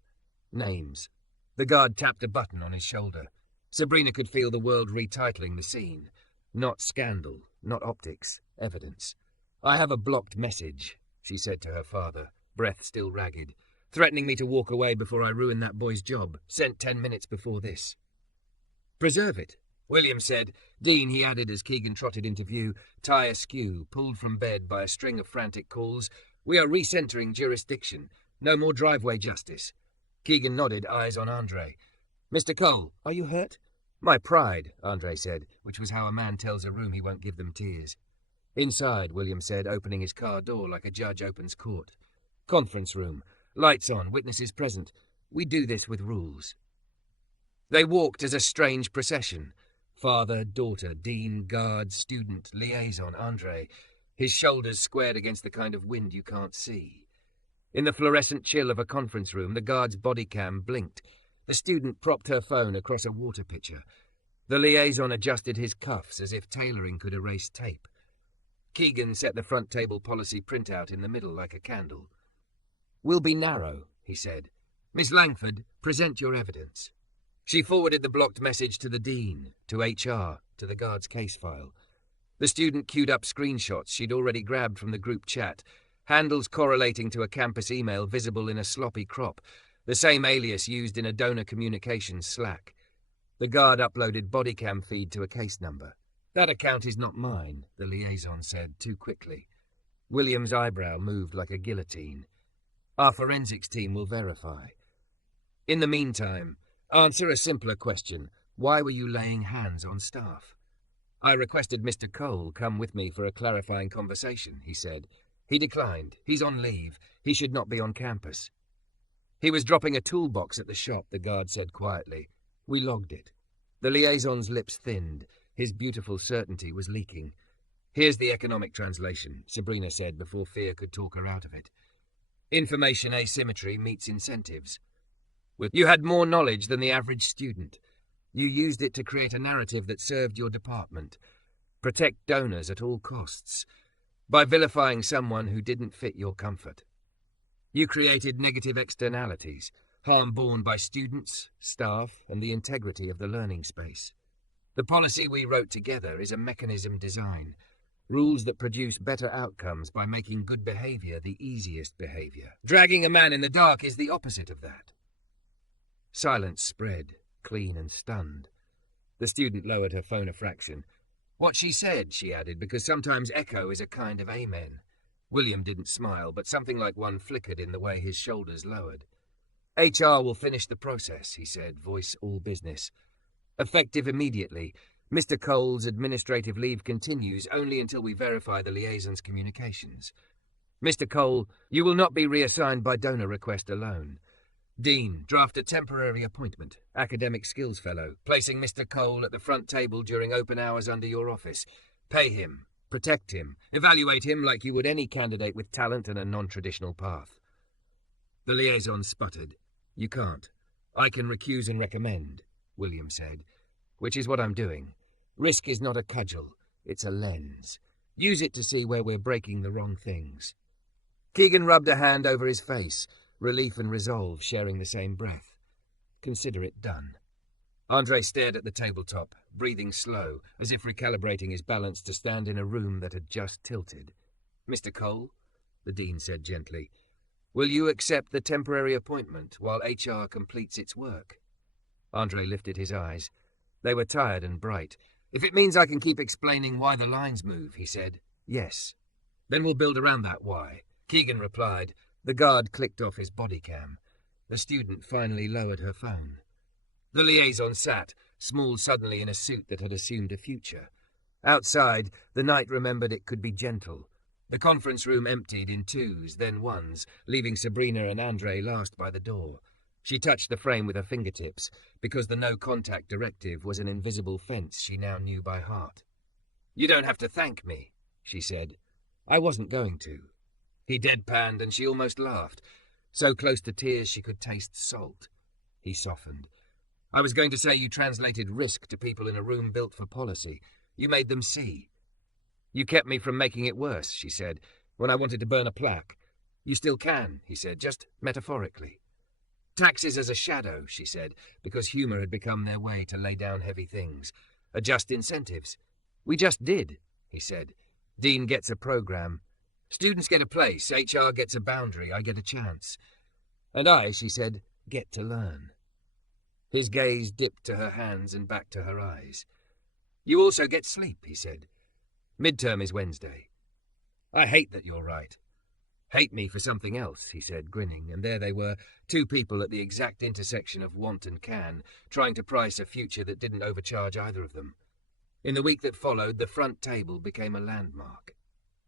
"Names." The guard tapped a button on his shoulder. Sabrina could feel the world retitling the scene. Not scandal, not optics, evidence. "I have a blocked message," she said to her father. breath still ragged, threatening me to walk away before I ruin that boy's job, sent 10 minutes before this. Preserve it, William said. Dean, he added as Keegan trotted into view, tie askew, pulled from bed by a string of frantic calls. We are recentering jurisdiction. No more driveway justice. Keegan nodded, eyes on Andre. Mr. Cole, are you hurt? My pride, Andre said, which was how a man tells a room he won't give them tears. Inside, William said, opening his car door like a judge opens court. Conference room. Lights on, witnesses present. We do this with rules. They walked as a strange procession. Father, daughter, dean, guard, student, liaison, Andre, his shoulders squared against the kind of wind you can't see. In the fluorescent chill of a conference room, the guard's body cam blinked. The student propped her phone across a water pitcher. The liaison adjusted his cuffs as if tailoring could erase tape. Keegan set the front table policy printout in the middle like a candle. We'll be narrow, he said. Miss Langford, present your evidence. She forwarded the blocked message to the dean, to HR, to the guard's case file. The student queued up screenshots she'd already grabbed from the group chat, handles correlating to a campus email visible in a sloppy crop, the same alias used in a donor communications Slack. The guard uploaded bodycam feed to a case number. That account is not mine, the liaison said too quickly. William's eyebrow moved like a guillotine. Our forensics team will verify. In the meantime, answer a simpler question. Why were you laying hands on staff? I requested Mr. Cole come with me for a clarifying conversation, he said. He declined. He's on leave. He should not be on campus. He was dropping a toolbox at the shop, the guard said quietly. We logged it. The liaison's lips thinned. His beautiful certainty was leaking. Here's the economic translation, Sabrina said before fear could talk her out of it. Information asymmetry meets incentives. You had more knowledge than the average student. You used it to create a narrative that served your department. Protect donors at all costs. By vilifying someone who didn't fit your comfort. You created negative externalities, harm borne by students, staff, and the integrity of the learning space. The policy we wrote together is a mechanism design. Rules that produce better outcomes by making good behavior the easiest behavior. Dragging a man in the dark is the opposite of that. Silence spread, clean and stunned. The student lowered her phone a fraction. What she said, she added, because sometimes echo is a kind of amen. William didn't smile, but something like one flickered in the way his shoulders lowered. HR will finish the process, he said, voice all business. Effective immediately. Mr. Cole's administrative leave continues only until we verify the liaison's communications. Mr. Cole, you will not be reassigned by donor request alone. Dean, draft a temporary appointment, academic skills fellow, placing Mr. Cole at the front table during open hours under your office. Pay him, protect him, evaluate him like you would any candidate with talent and a non-traditional path. The liaison sputtered. You can't. I can recuse and recommend, William said, which is what I'm doing. Risk is not a cudgel, it's a lens. Use it to see where we're breaking the wrong things. Keegan rubbed a hand over his face, relief and resolve sharing the same breath. Consider it done. Andre stared at the tabletop, breathing slow, as if recalibrating his balance to stand in a room that had just tilted. Mr. Cole, the dean said gently, will you accept the temporary appointment while HR completes its work? Andre lifted his eyes. They were tired and bright. If it means I can keep explaining why the lines move, he said. Yes. Then we'll build around that why. Keegan replied. The guard clicked off his body cam. The student finally lowered her phone. The liaison sat, small suddenly in a suit that had assumed a future. Outside, the night remembered it could be gentle. The conference room emptied in twos, then ones, leaving Sabrina and Andre last by the door. She touched the frame with her fingertips, because the no-contact directive was an invisible fence she now knew by heart. You don't have to thank me, she said. I wasn't going to. He deadpanned and she almost laughed, so close to tears she could taste salt. He softened. I was going to say you translated risk to people in a room built for policy. You made them see. You kept me from making it worse, she said, when I wanted to burn a plaque. You still can, he said, just metaphorically. Taxes as a shadow, she said, because humour had become their way to lay down heavy things. Adjust incentives. We just did, he said. Dean gets a programme. Students get a place, HR gets a boundary, I get a chance. And I, she said, get to learn. His gaze dipped to her hands and back to her eyes. You also get sleep, he said. Midterm is Wednesday. I hate that you're right. Hate me for something else, he said, grinning, and there they were, two people at the exact intersection of want and can, trying to price a future that didn't overcharge either of them. In the week that followed, the front table became a landmark.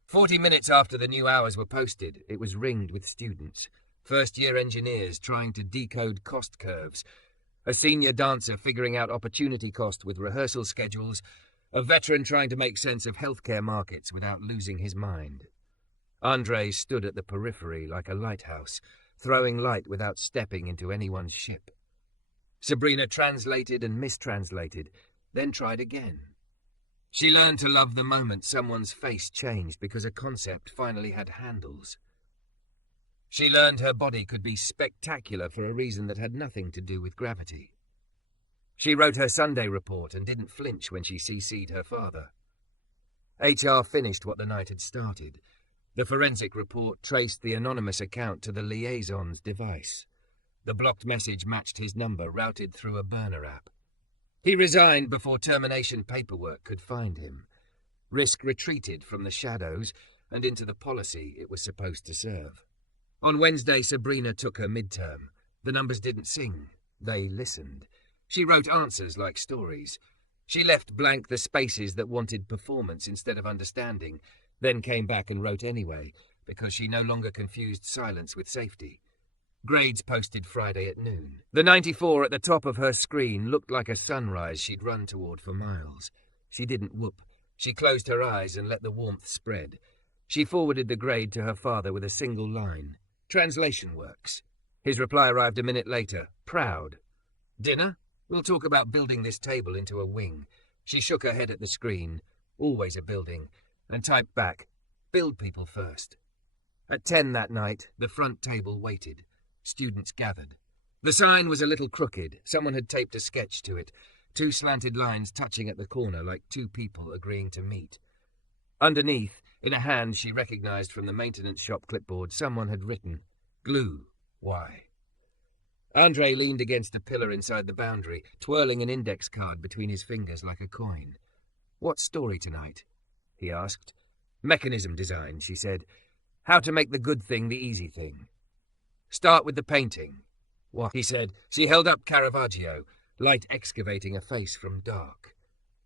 40 minutes after the new hours were posted, it was ringed with students, first-year engineers trying to decode cost curves, a senior dancer figuring out opportunity cost with rehearsal schedules, a veteran trying to make sense of healthcare markets without losing his mind. Andre stood at the periphery like a lighthouse, throwing light without stepping into anyone's ship. Sabrina translated and mistranslated, then tried again. She learned to love the moment someone's face changed because a concept finally had handles. She learned her body could be spectacular for a reason that had nothing to do with gravity. She wrote her Sunday report and didn't flinch when she CC'd her father. HR finished what the night had started. The forensic report traced the anonymous account to the liaison's device. The blocked message matched his number, routed through a burner app. He resigned before termination paperwork could find him. Risk retreated from the shadows and into the policy it was supposed to serve. On Wednesday, Sabrina took her midterm. The numbers didn't sing. They listened. She wrote answers like stories. She left blank the spaces that wanted performance instead of understanding, then came back and wrote anyway, because she no longer confused silence with safety. Grades posted Friday at noon. The 94 at the top of her screen looked like a sunrise she'd run toward for miles. She didn't whoop. She closed her eyes and let the warmth spread. She forwarded the grade to her father with a single line. Translation works. His reply arrived a minute later. Proud. Dinner? We'll talk about building this table into a wing. She shook her head at the screen. Always a building. And typed back. Build people first. At 10 that night, the front table waited. Students gathered. The sign was a little crooked. Someone had taped a sketch to it. Two slanted lines touching at the corner like two people agreeing to meet. Underneath, in a hand she recognized from the maintenance shop clipboard, someone had written, Glue. Why? Andre leaned against a pillar inside the boundary, twirling an index card between his fingers like a coin. What story tonight? He asked. Mechanism design, she said. How to make the good thing the easy thing. Start with the painting. What? He said. She held up Caravaggio, light excavating a face from dark.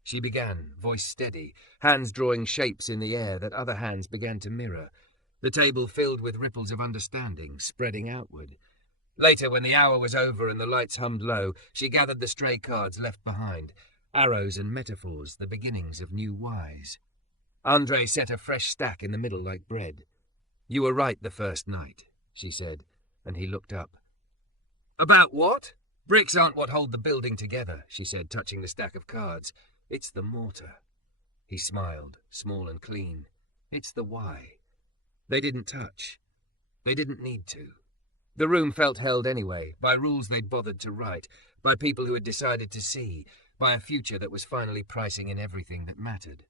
She began, voice steady, hands drawing shapes in the air that other hands began to mirror, the table filled with ripples of understanding, spreading outward. Later, when the hour was over and the lights hummed low, she gathered the stray cards left behind, arrows and metaphors, the beginnings of new whys. Andre set a fresh stack in the middle like bread. You were right the first night, she said, and he looked up. About what? Bricks aren't what hold the building together, she said, touching the stack of cards. It's the mortar. He smiled, small and clean. It's the why. They didn't touch. They didn't need to. The room felt held anyway, by rules they'd bothered to write, by people who had decided to see, by a future that was finally pricing in everything that mattered.